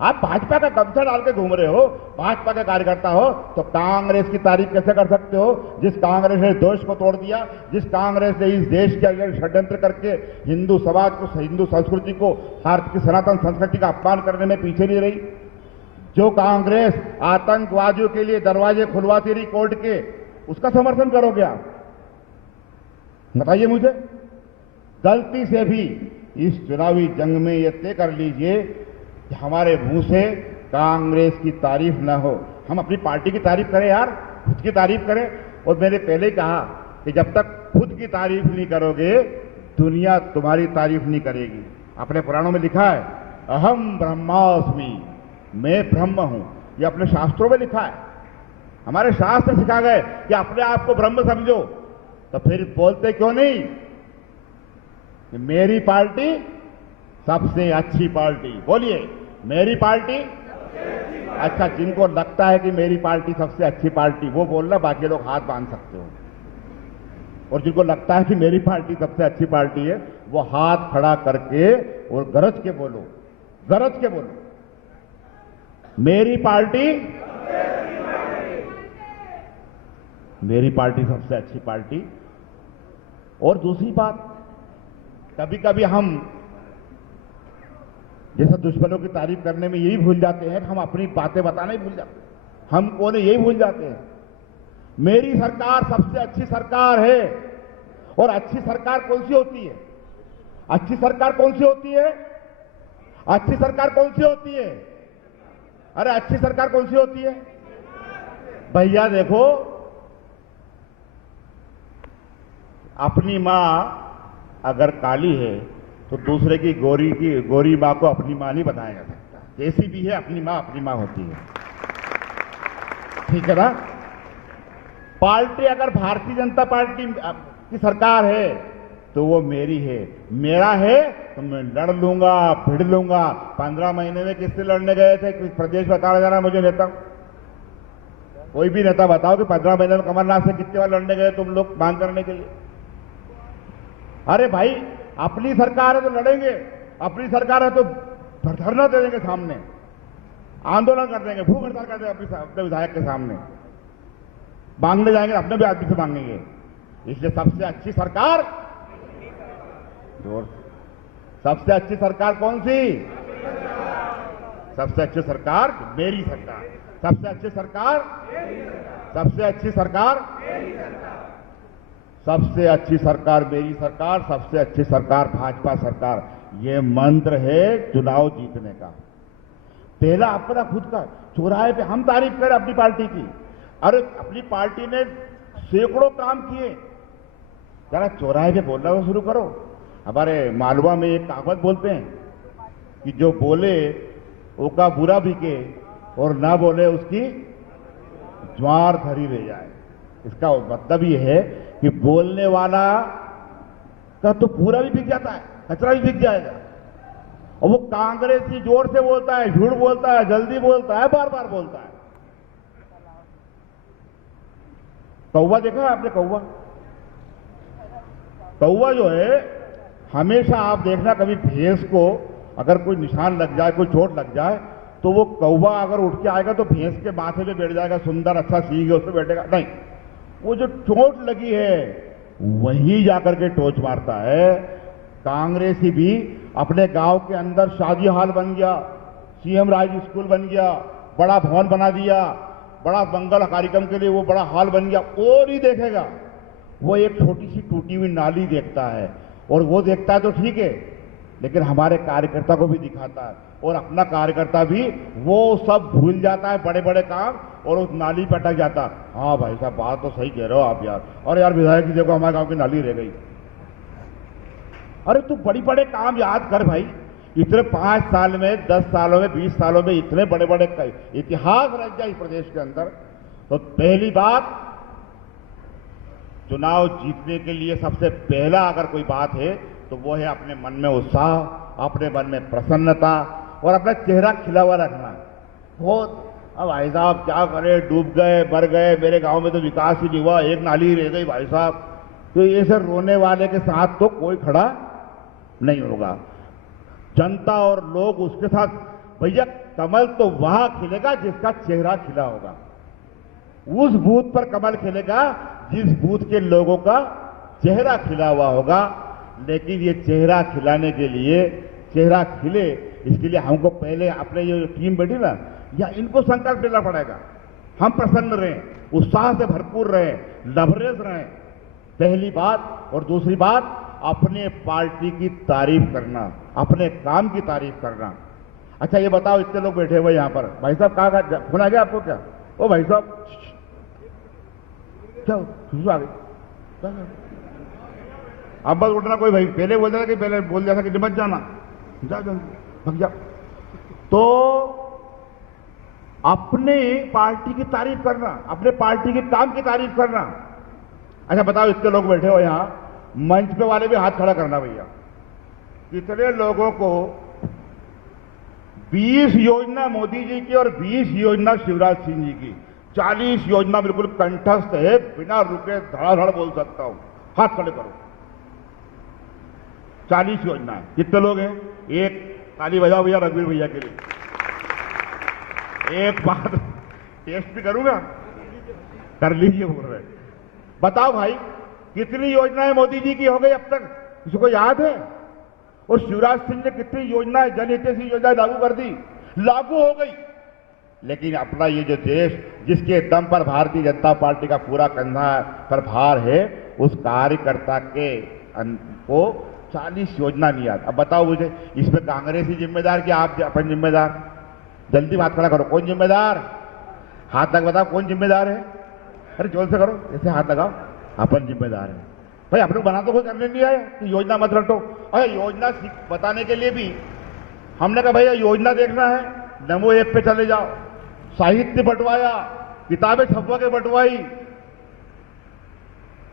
आप भाजपा का गमछा डाल के घूम रहे हो, भाजपा के कार्यकर्ता हो, तो कांग्रेस की तारीफ कैसे कर सकते हो? जिस कांग्रेस ने देश को तोड़ दिया, जिस कांग्रेस ने इस देश के अंदर षड्यंत्र करके हिंदू समाज को, हिंदू संस्कृति को, भारत की सनातन संस्कृति का अपमान करने में पीछे नहीं रही, जो कांग्रेस आतंकवादियों के लिए दरवाजे खुलवाती रही कोर्ट के, उसका समर्थन करोगे आप? बताइए मुझे। गलती से भी इस चुनावी जंग में यह तय कर लीजिए कि हमारे मुंह से कांग्रेस की तारीफ न हो। हम अपनी पार्टी की तारीफ करें यार, खुद की तारीफ करें। और मैंने पहले ही कहा कि जब तक खुद की तारीफ नहीं करोगे दुनिया तुम्हारी तारीफ नहीं करेगी। अपने पुराणों में लिखा है, अहम ब्रह्मास्मि, मैं ब्रह्म हूं। ये अपने शास्त्रों में लिखा है। हमारे शास्त्र सिखा गए कि अपने आप को ब्रह्म समझो, तो फिर बोलते क्यों नहीं कि मेरी पार्टी सबसे अच्छी पार्टी? बोलिए, मेरी पार्टी। अच्छा, जिनको लगता है कि मेरी पार्टी सबसे अच्छी पार्टी, वो बोलना, बाकी लोग हाथ बांध सकते हो। और जिनको लगता है कि मेरी पार्टी सबसे अच्छी पार्टी है, वो हाथ खड़ा करके और गरज के बोलो, गरज के बोलो, मेरी पार्टी, मेरी पार्टी सबसे अच्छी पार्टी। और दूसरी बात, कभी कभी हम जैसे दुश्मनों की तारीफ करने में यही भूल जाते हैं कि हम अपनी बातें बताना ही भूल जाते हैं। हम कौन यही भूल जाते हैं, मेरी सरकार सबसे अच्छी सरकार है। और अच्छी सरकार कौन सी होती है? अच्छी सरकार कौन सी होती है? अच्छी सरकार कौन सी होती है? अरे अच्छी सरकार कौन सी होती है भैया? देखो, अपनी मां अगर काली है तो दूसरे की गोरी मां को अपनी मां नहीं बताया जा सकता। जैसी भी है अपनी मां होती है, ठीक है ना? पार्टी अगर भारतीय जनता पार्टी की सरकार है तो वो मेरी है, मेरा है तो मैं लड़ लूंगा, भिड़ लूंगा। 15 महीने में किससे लड़ने गए थे? किस प्रदेश बताया जा रहा है मुझे नेता? कोई भी नेता बताओ कि 15 महीने में कमलनाथ से कितने बार लड़ने गए तुम लोग मांग करने के लिए? अरे भाई, अपनी सरकार है तो लड़ेंगे, अपनी सरकार है तो धरना दे देंगे, सामने आंदोलन कर देंगे, भूख हड़ताल कर देंगे अपने विधायक के सामने, मांगने जाएंगे, अपने भी आदमी से मांगेंगे। इसलिए सबसे अच्छी सरकार, सबसे अच्छी सरकार कौन सी? सबसे अच्छी सरकार मेरी सरकार। सबसे अच्छी सरकार, सबसे अच्छी सरकार, सबसे अच्छी सरकार मेरी सरकार, सबसे अच्छी सरकार भाजपा सरकार। ये मंत्र है चुनाव जीतने का। पहला अपना खुद का, चौराहे पे हम तारीफ करें अपनी पार्टी की। अरे अपनी पार्टी ने सैकड़ों काम किए, जरा चौराहे पे बोलना तो शुरू करो। हमारे मालवा में एक कहावत बोलते हैं कि जो बोले उसका बुरा बिके और ना बोले उसकी ज्वार धरी रह जाए। इसका मतलब ये है कि बोलने वाला का तो पूरा भी बिक जाता है, कचरा भी बिक जाएगा। और वो कांग्रेसी जोर से बोलता है, झूठ बोलता है, जल्दी बोलता है, बार बार बोलता है। कौवा देखा है आपने? कौवा जो है, हमेशा आप देखना, कभी भैंस को अगर कोई निशान लग जाए, कोई चोट लग जाए, तो वो कौवा अगर उठ के आएगा तो भैंस के माथे पे बैठ जाएगा, सुंदर अच्छा सींग है उस पर बैठेगा नहीं। वो जो चोट लगी है वहीं जाकर के टोच मारता है। कांग्रेसी भी अपने गांव के अंदर शादी हॉल बन गया, सीएम राज स्कूल बन गया, बड़ा भवन बना दिया, बड़ा मंगल कार्यक्रम के लिए वो बड़ा हॉल बन गया, और ही देखेगा। वो एक छोटी सी टूटी हुई नाली देखता है, और वो देखता है तो ठीक है, लेकिन हमारे कार्यकर्ता को भी दिखाता है, और अपना कार्यकर्ता भी वो सब भूल जाता है, बड़े बड़े काम, और उस नाली पे अटक जाता। हाँ भाई साहब, बात तो सही कह रहे हो आप यार। और यार विधायक जी देखो, हमारे गांव की नाली रह गई। अरे तू बड़ी बड़े काम याद कर भाई। इतने 5 साल में, 10 सालों में, 20 सालों में इतने बड़े बड़े इतिहास रच गया इस प्रदेश के अंदर। तो पहली बात, चुनाव जीतने के लिए सबसे पहला अगर कोई बात है तो वो है अपने मन में उत्साह, अपने मन में प्रसन्नता, और अपना चेहरा खिला हुआ रखना। बहुत, अब भाई साहब क्या करें, डूब गए, मर गए, मेरे गांव में तो विकास ही नहीं हुआ, एक नाली रह गई भाई साहब, तो ये सब रोने वाले के साथ तो कोई खड़ा नहीं होगा। जनता और लोग उसके साथ, भैया कमल तो वहां खिलेगा जिसका चेहरा खिला होगा। उस बूथ पर कमल खिलेगा जिस बूथ के लोगों का चेहरा खिला हुआ होगा। लेकिन ये चेहरा खिलाने के लिए, चेहरा खिले इसके लिए हमको पहले अपने ये जो टीम बैठी ना, या इनको संकल्प लेना पड़ेगा। हम प्रसन्न रहें, उत्साह से भरपूर रहें, लबरेज रहें, पहली बात। और दूसरी बात, अपने पार्टी की तारीफ करना, अपने काम की तारीफ करना। अच्छा ये बताओ, इतने लोग बैठे हुए यहाँ पर, भाई साहब कहाँ फोन आ गया आपको क्या? ओ भाई साहब क्या खुशबू आ गई? अब बस उठना, कोई भाई पहले बोल देता कि पहले बोल दिया था कि निमट जाना, जा जल्दी भग जा। तो अपने पार्टी की तारीफ करना, अपने पार्टी के काम की तारीफ करना। अच्छा बताओ, इतने लोग बैठे हो यहां, मंच पे वाले भी हाथ खड़ा करना भैया। कितने लोगों को 20 योजना मोदी जी की और 20 योजना शिवराज सिंह जी की, 40 योजना बिल्कुल कंठस्थ है, बिना रुके धड़ाधड़ बोल सकता हूं, हाथ खड़े करो। 40 योजनाएं, कितने लोग हैं? एक ताली बजाओ भैया रघुवीर भैया के लिए। एक बात टेस्ट भी करूंगा, कर लीजिए बोल रहे। बताओ भाई, कितनी योजनाएं मोदी जी की हो गई अब तक, किसी को याद है? और शिवराज सिंह ने कितनी योजनाएं, जनहितैषी योजनाएं लागू कर दी, लागू हो गई। लेकिन अपना ये जो देश, जिसके दम पर भारतीय जनता पार्टी का पूरा कंधा पर भार है, उस कार्यकर्ता के को 40 योजना नहीं याद। अब बताओ मुझे, इसमें कांग्रेस ही जिम्मेदार कि आप अपन जिम्मेदार? जल्दी बात खड़ा करो, कौन जिम्मेदार? हाथ लग बताओ, कौन जिम्मेदार है? अरे जोर से करो, ऐसे हाथ लगाओ। अपन जिम्मेदार है भाई, अपने बना तो कोई करने नहीं आया कि योजना मत रटो। अरे योजना बताने के लिए भी हमने कहा भैया योजना देखना है, नमो ऐप पे चले जाओ, साहित्य बंटवाया, किताबें छपवा के बंटवाई।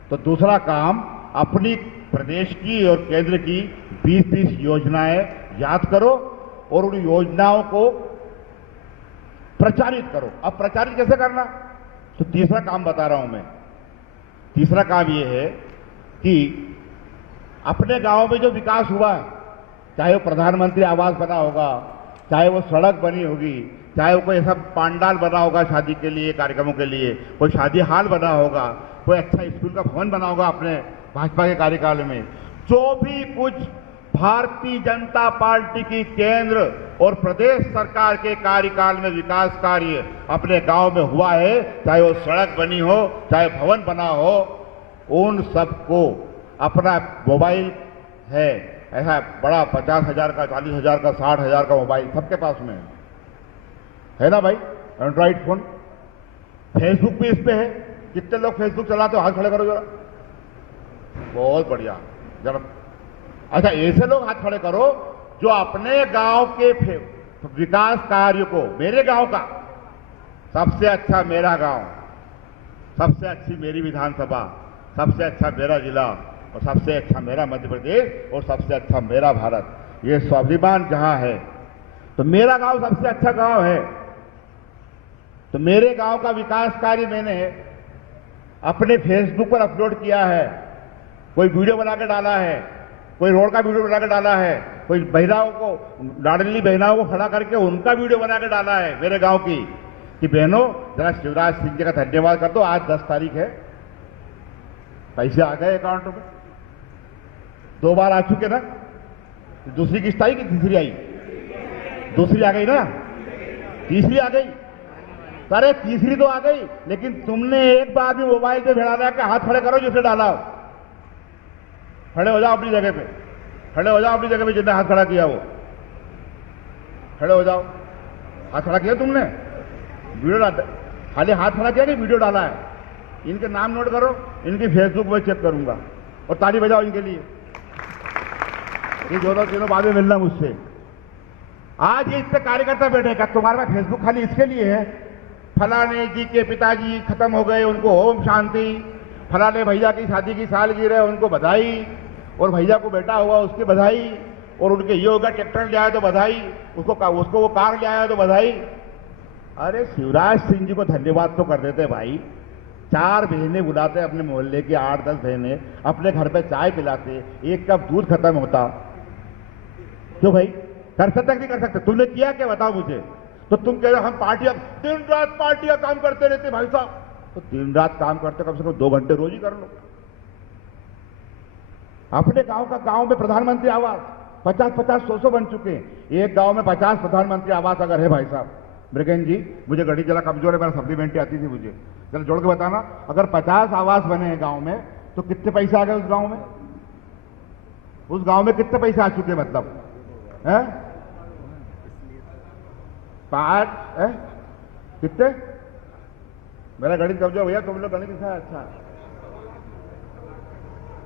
तो दूसरा काम, अपनी प्रदेश की और केंद्र की 20-30 योजनाएं याद करो और उन योजनाओं को प्रचारित करो। अब प्रचारित कैसे करना? तो तीसरा काम बता रहा हूं मैं। तीसरा काम यह है कि अपने गांव में जो विकास हुआ है, चाहे वो प्रधानमंत्री आवास बना होगा, चाहे वो सड़क बनी होगी, चाहे वो कोई ऐसा पांडाल बना होगा शादी के लिए, कार्यक्रमों के लिए, कोई शादी हाल बना होगा, कोई अच्छा स्कूल का भवन बना होगा अपने भाजपा के कार्यकाल में, जो भी कुछ भारतीय जनता पार्टी की केंद्र और प्रदेश सरकार के कार्यकाल में विकास कार्य अपने गांव में हुआ है, चाहे वो सड़क बनी हो, चाहे भवन बना हो, उन सबको अपना मोबाइल है, ऐसा बड़ा 50,000 का, 40,000 का, 60,000 का मोबाइल सबके पास में है ना भाई? एंड्रॉइड फोन, फेसबुक भी इस पे है। कितने लोग फेसबुक चलाते हो? हाथ खड़े करो जरा। बहुत बढ़िया, जरा। अच्छा, ऐसे लोग हाथ खड़े करो जो अपने गांव के विकास कार्य को, मेरे गांव का सबसे अच्छा मेरा गांव, सबसे अच्छी मेरी विधानसभा, सबसे अच्छा मेरा जिला, और सबसे अच्छा मेरा मध्य प्रदेश, और सबसे अच्छा मेरा भारत, ये स्वाभिमान जहां है, तो मेरा गांव सबसे अच्छा गांव है। तो मेरे गांव का विकास कार्य मैंने अपने फेसबुक पर अपलोड किया है, कोई वीडियो बना के डाला है, कोई रोड का वीडियो बना के डाला है, कोई बहनाओं को, लाडली बहनाओं को खड़ा करके उनका वीडियो बना के डाला है मेरे गांव की, कि बहनों जरा शिवराज सिंह जी का धन्यवाद कर दो, आज 10 तारीख है, पैसे आ गए अकाउंट में। 2 बार आ चुके ना, दूसरी किस्त आई कि तीसरी आई? दूसरी आ गई ना, तीसरी आ गई। अरे तीसरी तो आ गई, लेकिन तुमने एक बार भी मोबाइल पे भिड़ा के हाथ खड़े करो जिसे डाला। खड़े हो जाओ अपनी जगह पे, खड़े हो जाओ अपनी जगह पे, जिसने हाथ खड़ा किया वो खड़े हो जाओ। हाथ खड़ा किया तुमने? वीडियो डाला, खाली हाथ खड़ा किया कि वीडियो डाला है? इनके नाम नोट करो, इनकी फेसबुक में चेक करूंगा, और ताली बजाओ इनके लिए। ये दोनों तीनों बाद में मिलना मुझसे। आज ये इतने कार्यकर्ता बैठे, का तुम्हारे पास फेसबुक खाली इसके लिए है? फलाने जी के पिताजी खत्म हो गए, उनको ओम शांति, फलाने भैया की शादी की सालगिरह है, उनको बधाई, और भैया को बेटा हुआ उसकी बधाई, और उनके ये होगा ट्रैक्टर ले आया तो बधाई, उसको वो कार ले आया तो बधाई। अरे शिवराज सिंह जी को धन्यवाद तो कर देते भाई। 4 बहनें बुलाते अपने मोहल्ले की, 8-10 बहनें अपने घर पे चाय पिलाते, 1 कप दूध खत्म होता। क्यों भाई? कर सकते नहीं कर सकते? तुमने किया क्या बताओ मुझे? तो तुम कह रहे हो हम पार्टियां, दिन रात पार्टियां काम करते रहते भाई साहब। तो दिन रात काम करते, कम से कम 2 घंटे रोज ही कर लो। अपने गांव में प्रधानमंत्री आवास 50-50, 100-100 बन चुके हैं। एक गांव में 50 प्रधानमंत्री आवास अगर है भाई साहब, मृगेन जी मुझे घड़ी जरा कमजोर है, मेरा सप्लीमेंट्री आती थी मुझे, जरा जोड़ के बताना। अगर 50 आवास बने हैं गांव में, तो कितने पैसे आ गए उस गांव में? उस गांव में कितने पैसे आ चुके मतलब है? 5 है? कितने? मेरा गणित कमजोर भैया, तुम लोग गणित कैसा है? अच्छा,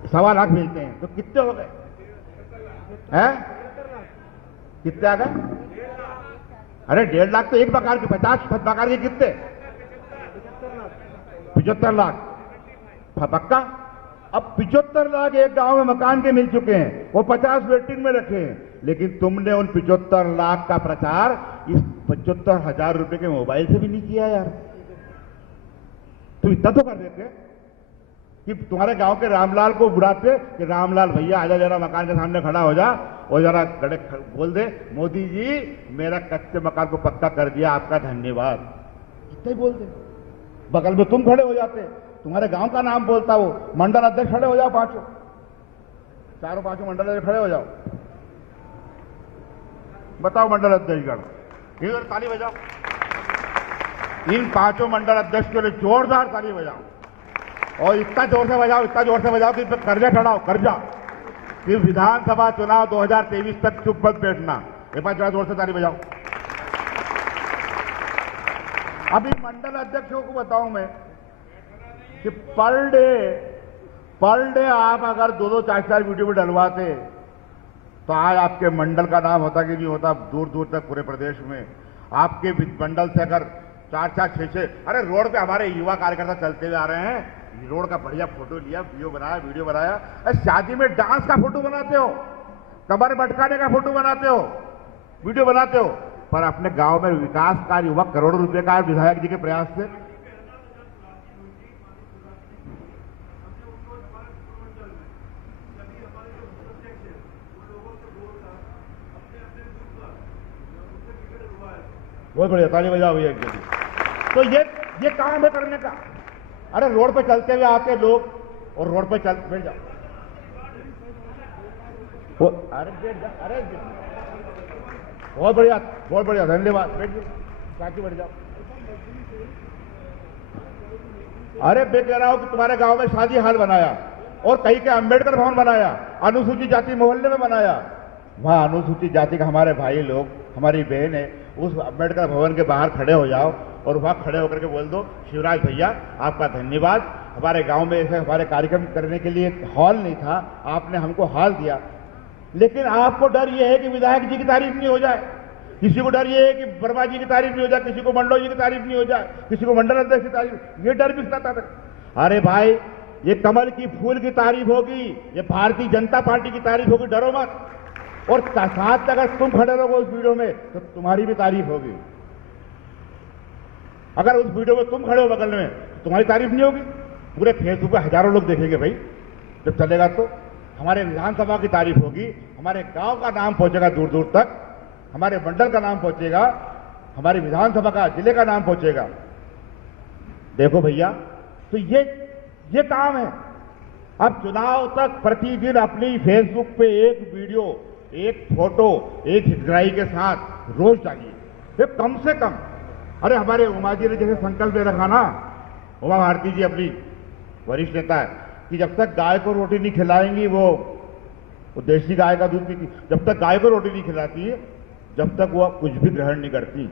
1.25 लाख भेजते हैं तो कितने हो गए हैं? कितने आ गए? अरे 1.5 लाख तो एक मकान के, 50 मकान के कितने? 75 लाख पक्का। अब 75 लाख एक गांव में मकान के मिल चुके हैं, वो 50 वेटिंग में रखे हैं, लेकिन तुमने उन 75 लाख का प्रचार इस 75,000 रुपए के मोबाइल से भी नहीं किया यार। तुम इतना तो कर देते कि तुम्हारे गांव के रामलाल को बुलाते कि रामलाल भैया आजा जरा मकान के सामने खड़ा हो जा और जरा गड़े बोल दे मोदी जी मेरा कच्चे मकान को पक्का कर दिया, आपका धन्यवाद। इतना ही बोल दे। बगल में तुम खड़े हो जाते, तुम्हारे गांव का नाम बोलता वो मंडल अध्यक्ष, खड़े हो जाओ, चारों पांचों मंडल अध्यक्ष खड़े हो जाओ, बताओ मंडल अध्यक्ष इधर ताली बजाओ। इन 5 मंडल अध्यक्ष के लिए जोरदार ताली बजाओ और इतना जोर से बजाओ, इतना जोर से बजाओ कि कर्जा चढ़ाओ, कर्जा। फिर विधानसभा चुनाव 2023 तक चुप मत बैठना। एक बार जरा जोर से ताली बजाओ। अभी मंडल अध्यक्षों को बताऊं मैं कि पर डे आप अगर 2-2, 4-4 वीडियो में डलवाते तो आज आपके मंडल का नाम होता कि नहीं होता दूर दूर तक पूरे प्रदेश में। आपके मंडल से अगर 4-4, 6-6, अरे रोड पे हमारे युवा कार्यकर्ता चलते हुए आ रहे हैं, रोड का बढ़िया फोटो लिया, वीडियो बनाया। अरे शादी में डांस का फोटो बनाते हो, कमर मटकाने का फोटो बनाते हो, वीडियो बनाते हो, पर अपने गांव में विकास कार्य हुआ करोड़ों रुपए का विधायक जी के प्रयास से। बहुत बढ़िया, ताली बजाओ भैया। तो ये काम है करने का। अरे रोड पे चलते हुए आते लोग और रोड पे चल बैठ जाओ, अरे बैठ जाओ, अरे बहुत बढ़िया, धन्यवाद, बैठ जाओ, साथी बैठ जाओ। अरे मैं कह रहा हूं कि तुम्हारे गांव में शादी हाल बनाया और कहीं के अंबेडकर भवन बनाया, अनुसूचित जाति मोहल्ले में बनाया। वहां अनुसूचित जाति का हमारे भाई लोग, हमारी बहन है, उस अंबेडकर भवन के बाहर खड़े हो जाओ और वहां खड़े होकर के बोल दो शिवराज भैया आपका धन्यवाद, हमारे गांव में ऐसे हमारे कार्यक्रम करने के लिए हॉल नहीं था, आपने हमको हॉल दिया। लेकिन आपको डर यह है कि विधायक जी की तारीफ नहीं हो जाए, किसी को डर यह है कि वर्मा जी की तारीफ नहीं हो जाए, किसी को मंडल जी की तारीफ नहीं हो जाए, किसी को मंडल अध्यक्ष की तारीफ, ये डर भी सताता था। अरे भाई ये कमल की फूल की तारीफ होगी, ये भारतीय जनता पार्टी की तारीफ होगी, डरो मत। और साथ अगर तुम खड़े रहोगे उस वीडियो में तो तुम्हारी भी तारीफ होगी। अगर उस वीडियो में तुम खड़े हो बगल में तो तुम्हारी तारीफ नहीं होगी। पूरे फेसबुक पे हजारों लोग देखेंगे भाई, जब चलेगा तो हमारे विधानसभा की तारीफ होगी, हमारे गांव का नाम पहुंचेगा दूर दूर तक, हमारे मंडल का नाम पहुंचेगा, हमारी विधानसभा का, जिले का नाम पहुंचेगा। देखो भैया, तो ये काम है। अब चुनाव तक प्रतिदिन अपनी फेसबुक पे एक वीडियो, एक फोटो, एक हितग्राही के साथ रोज डालिए, ये कम से कम। अरे हमारे उमा जी ने जैसे संकल्प ले रखा ना, उमा भारती जी अपनी वरिष्ठ नेता है, कि जब तक गाय को रोटी नहीं खिलाएंगी, वो देसी गाय का दूध पीती, जब तक गाय को रोटी नहीं खिलाती जब तक वो कुछ भी ग्रहण नहीं करती।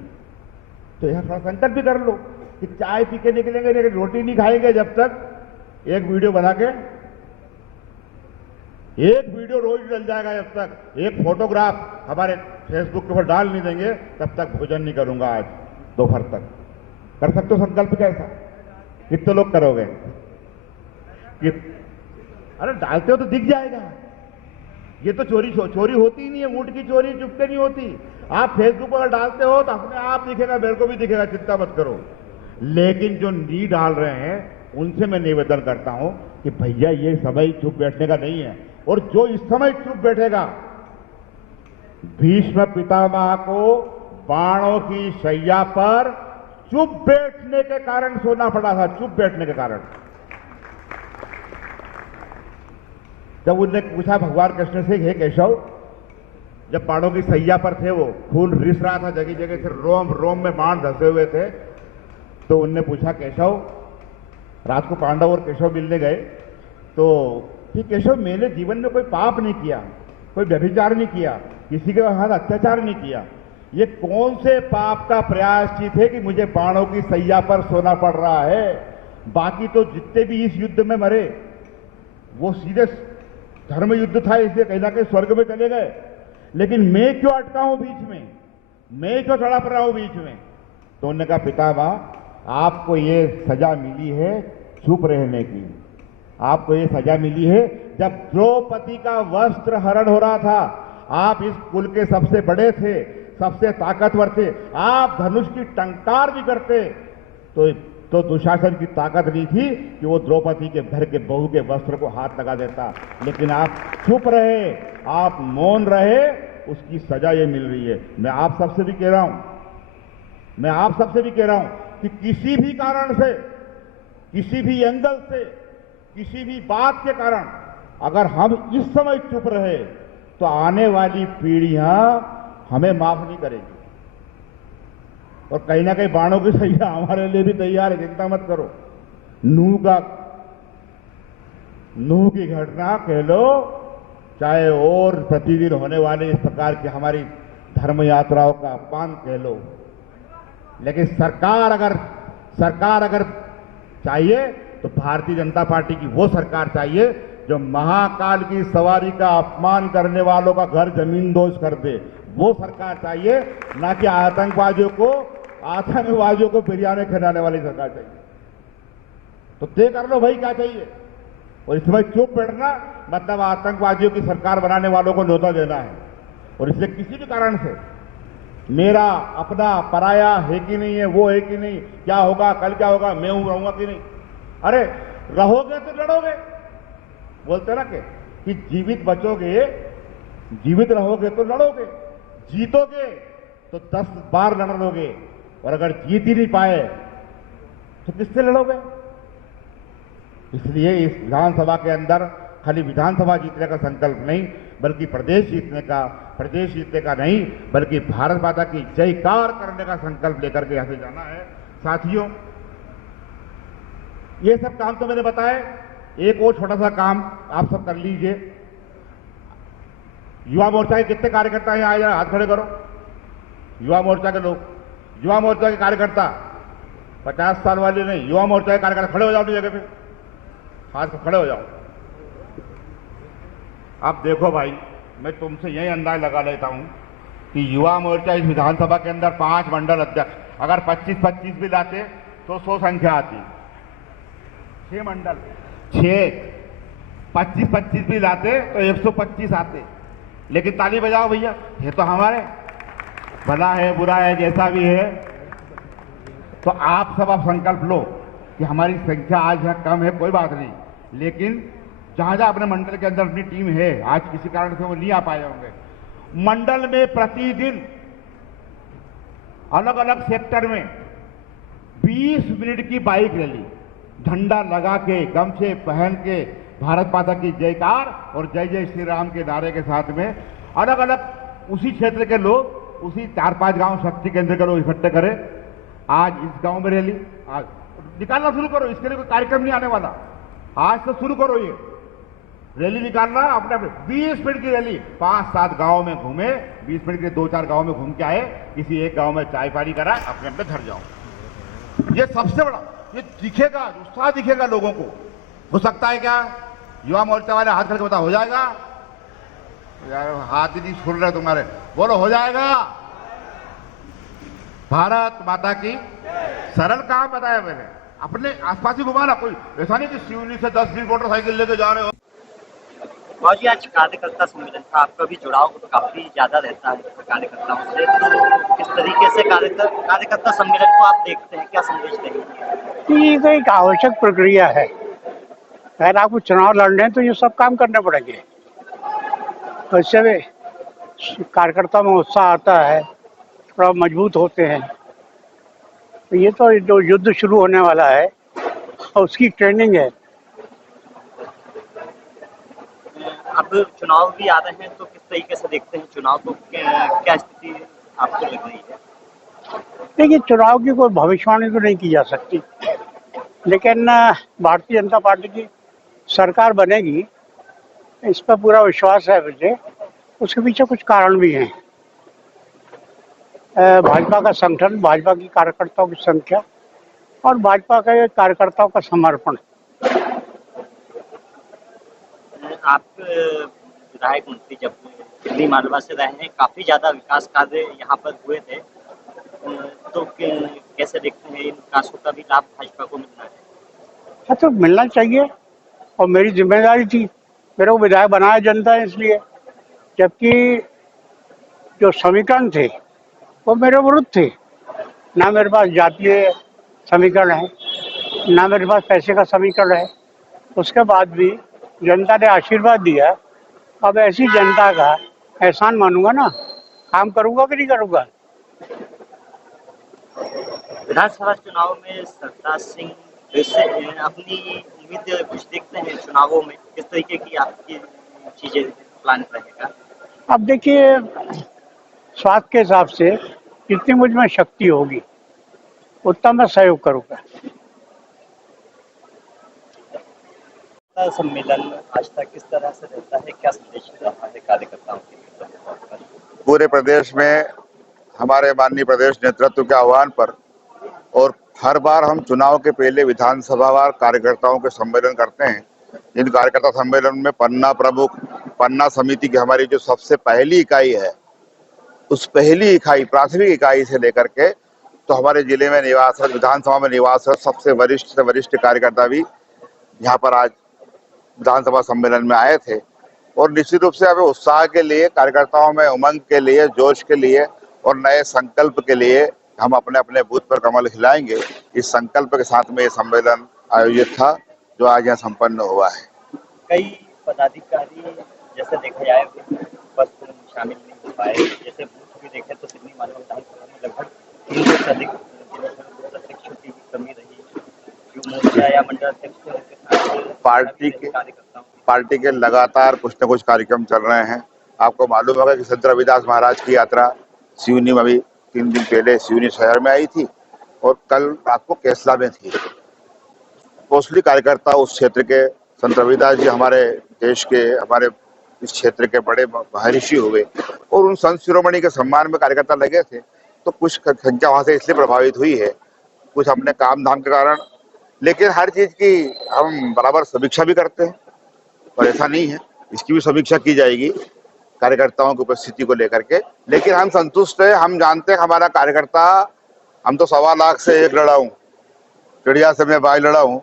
तो यह थोड़ा संकल्प भी कर लो कि चाय पी के निकलेंगे लेकिन रोटी नहीं खाएंगे जब तक। एक वीडियो बना के, एक वीडियो रोज डल जाएगा जब तक, एक फोटोग्राफ हमारे फेसबुक के ऊपर डाल नहीं देंगे तब तक भोजन नहीं करूंगा आज दोपहर तक। कर सकते हो संकल्प कैसा? कितने लोग करोगे? अरे डालते हो तो दिख जाएगा। ये तो चोरी होती ही नहीं है, वोट की चोरी चुपके नहीं होती। आप फेसबुक पर डालते हो तो अपने आप दिखेगा, मेरे को भी दिखेगा, चिंता मत करो। लेकिन जो नहीं डाल रहे हैं उनसे मैं निवेदन करता हूं कि भैया ये समय चुप बैठने का नहीं है, और जो इस समय चुप बैठेगा, भीष्म पितामह को बाणों की शैया पर चुप बैठने के कारण सोना पड़ा था, चुप बैठने के कारण। जब उनने पूछा भगवान कृष्ण से, हे केशव, जब बाणों की सैया पर थे, वो खून रिस रहा था जगह जगह से, रोम रोम में बाण धसे हुए थे, तो उनने पूछा केशव, रात को पांडव और केशव मिलने गए तो कि केशव मैंने जीवन में कोई पाप नहीं किया, कोई व्यभिचार नहीं किया, किसी के साथ अत्याचार नहीं किया, ये कौन से पाप का प्रायश्चित है कि मुझे बाणों की सैया पर सोना पड़ रहा है? बाकी तो जितने भी इस युद्ध में मरे वो सीधे धर्म युद्ध था, इसलिए कहीं ना कहीं स्वर्ग में चले गए। लेकिन मैं क्यों अटका हूं बीच में, मैं क्यों तड़प रहा हूं बीच में? तो उन्होंने कहा पितामह, आपको ये सजा मिली है चुप रहने की। आपको ये सजा मिली है, जब द्रौपदी का वस्त्र हरण हो रहा था, आप इस कुल के सबसे बड़े थे, सबसे ताकतवर थे, आप धनुष की टंकार भी करते तो दुशासन की ताकत नहीं थी कि वो द्रौपदी के घर के बहू के वस्त्र को हाथ लगा देता। लेकिन आप चुप रहे, आप मौन रहे, उसकी सजा ये मिल रही है। मैं आप सबसे भी कह रहा हूं, मैं आप सबसे भी कह रहा हूं कि किसी भी कारण से, किसी भी एंगल से, किसी भी बात के कारण अगर हम इस समय चुप रहे तो आने वाली पीढ़ियां हमें माफ नहीं करेगी। और कहीं ना कहीं बाणों की सैया हमारे लिए भी तैयार है, चिंता मत करो। नूह की घटना कह लो, चाहे और प्रतिदिन होने वाले इस प्रकार की हमारी धर्म यात्राओं का अपमान कह लो, लेकिन सरकार अगर चाहिए तो भारतीय जनता पार्टी की वो सरकार चाहिए जो महाकाल की सवारी का अपमान करने वालों का घर जमींदोज कर दे। वो सरकार चाहिए, ना कि आतंकवादियों को बिरयानी खिलाने वाली सरकार चाहिए। तो तय कर लो भाई क्या चाहिए। और इस समय चुप बैठना मतलब आतंकवादियों की सरकार बनाने वालों को न्योता देना है। और इसलिए किसी भी कारण से मेरा अपना पराया है कि नहीं है, वो है कि नहीं, क्या होगा, कल क्या होगा, मैं रहूंगा कि नहीं। अरे रहोगे तो लड़ोगे, बोलते ना कि जीवित बचोगे, जीवित रहोगे तो लड़ोगे, जीतोगे तो 10 बार लड़ लोगे, और अगर जीत ही नहीं पाए तो किससे लड़ोगे। इसलिए इस विधानसभा के अंदर खाली विधानसभा जीतने का संकल्प नहीं, बल्कि प्रदेश जीतने का नहीं, बल्कि भारत माता की जयकार करने का संकल्प लेकर के यहां से जाना है। साथियों, ये सब काम तो मैंने बताए, एक और छोटा सा काम आप सब कर लीजिए। युवा मोर्चा के कितने कार्यकर्ता हैं, आए हाथ खड़े करो। युवा मोर्चा के लोग, युवा मोर्चा के कार्यकर्ता, 50 साल वाले नहीं, युवा मोर्चा के कार्यकर्ता खड़े हो जाओ अपनी जगह पे, हाथ से खड़े हो जाओ। अब देखो भाई, मैं तुमसे यही अंदाज लगा लेता हूं कि युवा मोर्चा इस विधानसभा के अंदर 5 मंडल अध्यक्ष, अगर 25-25 भी लाते तो 100 संख्या आती। 6 मंडल, 25-25 भी लाते तो 125 आते। लेकिन ताली बजाओ भैया, ये तो हमारे भला है बुरा है जैसा भी है। तो आप सब अब संकल्प लो कि हमारी संख्या आज यहाँ कम है, कोई बात नहीं, लेकिन जहां जहां अपने मंडल के अंदर अपनी टीम है, आज किसी कारण से वो नहीं आ पाए होंगे, मंडल में प्रतिदिन अलग अलग सेक्टर में 20 मिनट की बाइक रैली, झंडा लगा के, गमछे पहन के, भारत माता की जयकार और जय जय श्री राम के नारे के साथ में अलग अलग उसी क्षेत्र के लोग, उसी 4-5 गांव शक्ति केंद्र के लोग इकट्ठे करें। आज इस गांव में रैली, आज निकालना शुरू करो, इसके लिए कोई कार्यक्रम नहीं आने वाला, आज से शुरू करो ये रैली निकालना। अपने 20 मिनट की रैली 5-7 गांव में घूमे, 20 मिनट के 2-4 गांव में घूम के आए, किसी एक गांव में चाय पानी करा, अपने अपने घर जाओ। ये सबसे बड़ा, ये दिखेगा, उत्साह दिखेगा लोगों को। हो सकता है क्या युवा मोर्चा वाले हाथ करके बता, हो जाएगा? यार हाथ ही नहीं छुड़ रहे तुम्हारे, बोलो हो जाएगा। भारत माता की सरल काम बताया मैंने, अपने आसपास ही घुमाना, कोई ऐसा नहीं कि सिवनी से 10-20 मोटरसाइकिल लेके जा रहे हो। जी आज कार्यकर्ता सम्मेलन था, आपका भी जुड़ाव तो काफी ज्यादा रहता है कार्यकर्ताओं से, तो किस तरीके से कार्यकर्ता सम्मेलन को आप देखते हैं, क्या संदेश देंगे? ये तो एक आवश्यक प्रक्रिया है। अगर आपको चुनाव लड़ने हैं तो ये सब काम करने पड़ेंगे, तो इससे भी कार्यकर्ता में उत्साह आता है, थोड़ा मजबूत होते हैं। तो ये तो जो युद्ध शुरू होने वाला है और उसकी ट्रेनिंग है। अब चुनाव भी आ रहे हैं, तो किस तरीके से देखते हैं चुनाव को, क्या स्थिति आपको लग रही है? देखिए, चुनाव की कोई भविष्यवाणी तो नहीं की जा सकती, लेकिन भारतीय जनता पार्टी की सरकार बनेगी, इस पर पूरा विश्वास है मुझे। उसके पीछे कुछ कारण भी हैं। भाजपा का संगठन, भाजपा की कार्यकर्ताओं की संख्या और भाजपा के कार्यकर्ताओं का समर्पण। आप विधायक मंत्री जब दिल्ली मालवा से रहे हैं, काफी ज्यादा विकास कार्य यहाँ पर हुए थे, तो कैसे देखते हैं इन विकासों का भी लाभ भाजपा को मिलना है? हाँ, तो मिलना चाहिए और मेरी जिम्मेदारी थी। मेरे को विधायक बनाया जनता ने इसलिए, जबकि जो समीकरण थे वो मेरे विरुद्ध थे। ना मेरे पास जातीय समीकरण है, ना मेरे पास पैसे का समीकरण है। उसके बाद भी जनता ने आशीर्वाद दिया। अब ऐसी जनता का एहसान मानूंगा ना, काम करूंगा कि नहीं करूंगा। विधानसभा चुनाव में सरदार सिंह वैसे अपनी उम्मीद कुछ देखते हैं चुनावों में, किस तरीके की आपकी चीजें प्लान रहेगा? अब देखिए, स्वास्थ्य के हिसाब से जितनी मुझ में शक्ति होगी उतना मैं सहयोग करूंगा। सम्मेलन आज तक किस तरह से रहता है, क्या संदेश रहा है कार्यकर्ताओं के लिए? पूरे प्रदेश में हमारे माननीय प्रदेश नेतृत्व के आह्वान पर और हर बार हम चुनाव के पहले विधानसभावार कार्यकर्ताओं के सम्मेलन करते हैं। इन कार्यकर्ता सम्मेलन में पन्ना प्रमुख, पन्ना समिति की हमारी जो सबसे पहली इकाई है, उस पहली इकाई प्राथमिक इकाई से लेकर के तो हमारे जिले में निवासरत, विधानसभा में निवासरत सबसे वरिष्ठ से वरिष्ठ कार्यकर्ता भी यहाँ पर आज विधानसभा सम्मेलन में आए थे। और निश्चित रूप से हमें उत्साह के लिए, कार्यकर्ताओं में उमंग के लिए, जोश के लिए और नए संकल्प के लिए हम अपने अपने बूथ पर कमल खिलाएंगे। इस संकल्प के साथ में ये सम्मेलन आयोजित था जो आज यहाँ संपन्न हुआ है। कई पदाधिकारी जैसे देखा जाए बस शामिल नहीं हो पाए, जैसे बूथ भी देखे तो सिडनी मानव विधानसभा में लगभग 300 से अधिक अध्यक्षों की कमी रही, जो मोर्चा या मंडल अध्यक्ष के साथ पार्टी के लगातार कुछ न कुछ कार्यक्रम चल रहे हैं। आपको मालूम होगा कि संत रविदास महाराज की यात्रा सिवनी में अभी 3 दिन पहले सिवनी शहर में आई थी और कल रात को केसला में थी। मोस्टली कार्यकर्ता उस क्षेत्र के, संत रविदास जी हमारे देश के, हमारे इस क्षेत्र के बड़े महर्षि हुए और उन संत शिरोमणि के सम्मान में कार्यकर्ता लगे थे। तो कुछ संख्या वहां से इसलिए प्रभावित हुई है, कुछ अपने काम धाम के कारण, लेकिन हर चीज की हम बराबर समीक्षा भी करते हैं और ऐसा नहीं है, इसकी भी समीक्षा की जाएगी कार्यकर्ताओं की उपस्थिति को लेकर के। लेकिन हम संतुष्ट हैं। हम जानते हैं हमारा कार्यकर्ता, हम तो 1.25 लाख से एक लड़ा हूँ, चिड़िया से मैं भाई लड़ा हूँ,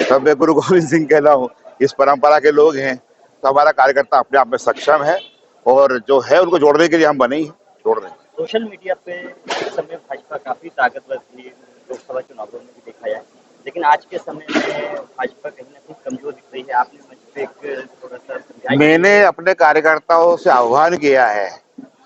तब मैं गुरु गोविंद सिंह कहला हूँ। इस परंपरा के लोग हैं, तो हमारा कार्यकर्ता अपने आप में सक्षम है और जो है उनको जोड़ने के लिए हम बने ही हैं, जोड़ रहे हैं। सोशल मीडिया पे इस समय भाजपा काफी ताकतवर थी, लोकसभा चुनावों में भी देखा जाए, लेकिन आज के समय में भाजपा कहीं ना कहीं कमजोर दिख रही है। आपने मंच पे एक थोड़ा सा समझाया। मैंने अपने कार्यकर्ताओं से आह्वान किया है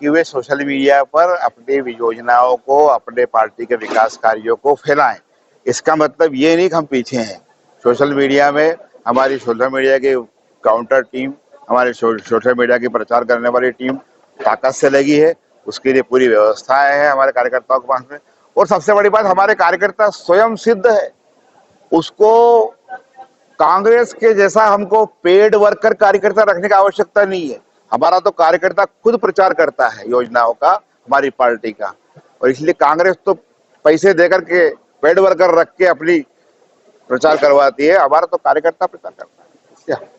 कि वे सोशल मीडिया पर अपनी योजनाओं को, अपने पार्टी के विकास कार्यों को फैलाएं। इसका मतलब ये नहीं कि हम पीछे हैं। सोशल मीडिया में हमारी सोशल मीडिया की काउंटर टीम, हमारे सोशल मीडिया की प्रचार करने वाली टीम ताकत से लगी है। उसके लिए पूरी व्यवस्थाएं हैं हमारे कार्यकर्ताओं के पास में। और सबसे बड़ी बात, हमारे कार्यकर्ता स्वयं सिद्ध है। उसको कांग्रेस के जैसा हमको पेड वर्कर कार्यकर्ता रखने की आवश्यकता नहीं है। हमारा तो कार्यकर्ता खुद प्रचार करता है योजनाओं का, हमारी पार्टी का। और इसलिए कांग्रेस तो पैसे देकर के पेड वर्कर रख के अपनी प्रचार करवाती है, हमारा तो कार्यकर्ता प्रचार करता है।